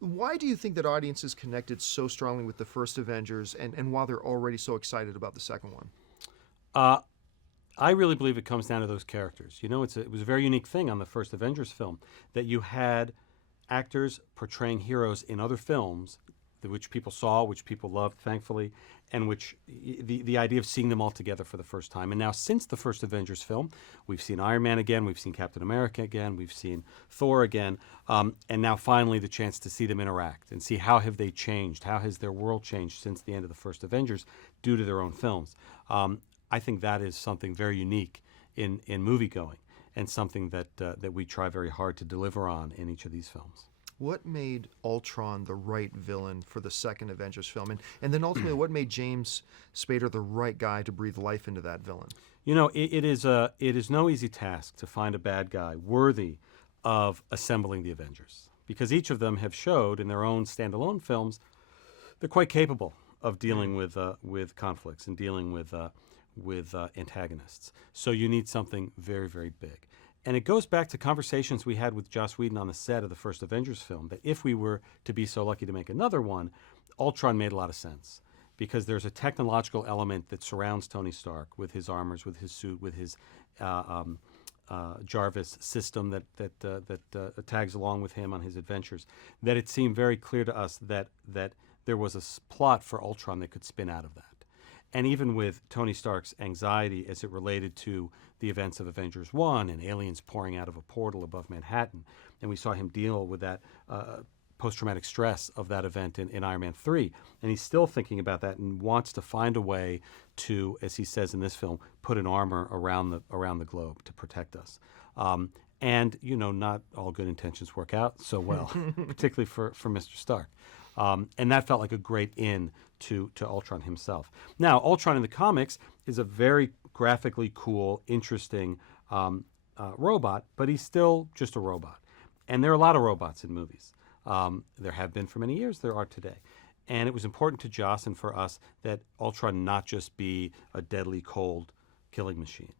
Why do you think that audiences connected so strongly with the first Avengers, and while they're already so excited about the second one? Uh, I really believe it comes down to those characters. You know, it was a very unique thing on the first Avengers film that you had actors portraying heroes in other films, which people saw, which people loved, thankfully, and which the idea of seeing them all together for the first time. And now, since the first Avengers film, we've seen Iron Man again, we've seen Captain America again, we've seen Thor again, and now finally the chance to see them interact and see how have they changed, how has their world changed since the end of the first Avengers due to their own films. I think that is something very unique in movie going, and something that we try very hard to deliver on in each of these films. What made Ultron the right villain for the second Avengers film? And then ultimately, what made James Spader the right guy to breathe life into that villain? You know, it is no easy task to find a bad guy worthy of assembling the Avengers, because each of them have showed in their own standalone films they're quite capable of dealing with conflicts and dealing with antagonists. So you need something very, very big. And it goes back to conversations we had with Joss Whedon on the set of the first Avengers film, that if we were to be so lucky to make another one, Ultron made a lot of sense, because there's a technological element that surrounds Tony Stark with his armors, with his suit, with his Jarvis system that tags along with him on his adventures, that it seemed very clear to us that there was a plot for Ultron that could spin out of that. And even with Tony Stark's anxiety as it related to the events of Avengers 1 and aliens pouring out of a portal above Manhattan, and we saw him deal with that post-traumatic stress of that event in Iron Man 3, and he's still thinking about that and wants to find a way to, as he says in this film, put an armor around the globe to protect us. And, you know, not all good intentions work out so well, particularly for Mr. Stark. And that felt like a great in to Ultron himself. Now, Ultron in the comics is a very graphically cool, interesting robot, but he's still just a robot. And there are a lot of robots in movies. There have been for many years, there are today. And it was important to Joss and for us that Ultron not just be a deadly, cold killing machine.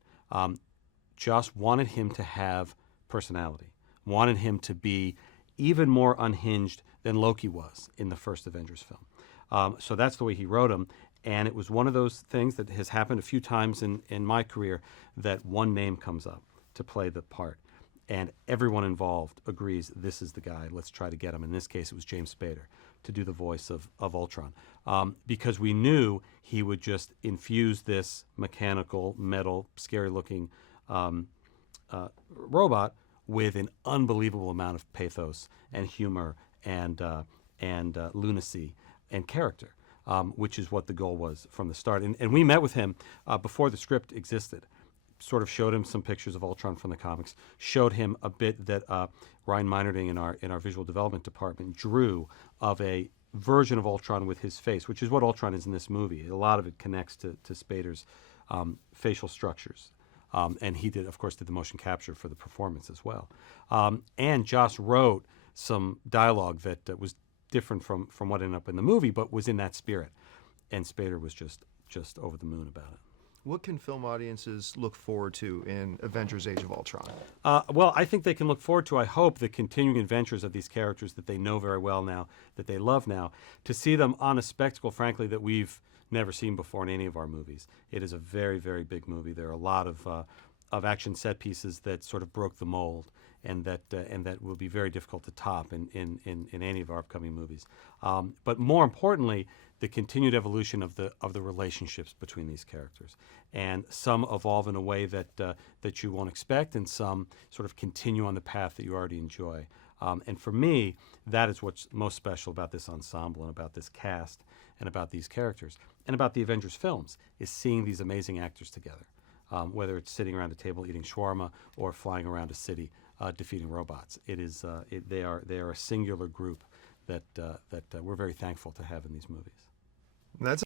Joss wanted him to have personality, wanted him to be even more unhinged than Loki was in the first Avengers film. So that's the way he wrote him. And it was one of those things that has happened a few times in my career, that one name comes up to play the part. And everyone involved agrees, this is the guy, let's try to get him. In this case, it was James Spader to do the voice of Ultron. Because we knew he would just infuse this mechanical, metal, scary-looking robot with an unbelievable amount of pathos and humor and lunacy and character, which is what the goal was from the start. And we met with him before the script existed, sort of showed him some pictures of Ultron from the comics, showed him a bit that Ryan Meinerding in our visual development department drew of a version of Ultron with his face, which is what Ultron is in this movie. A lot of it connects to Spader's facial structures. And he did, of course, did the motion capture for the performance as well. And Joss wrote some dialogue that was different from what ended up in the movie, but was in that spirit. And Spader was just over the moon about it. What can film audiences look forward to in Avengers: Age of Ultron? Well, I think they can look forward to, I hope, the continuing adventures of these characters that they know very well now, that they love now, to see them on a spectacle, frankly, that we've never seen before in any of our movies. It is a very, very big movie. There are a lot of action set pieces that sort of broke the mold, and that will be very difficult to top in any of our upcoming movies. But more importantly, the continued evolution of the relationships between these characters, and some evolve in a way that you won't expect, and some sort of continue on the path that you already enjoy. And for me, that is what's most special about this ensemble and about this cast and about these characters and about the Avengers films, is seeing these amazing actors together, whether it's sitting around a table eating shawarma or flying around a city defeating robots. They are a singular group that we're very thankful to have in these movies. That's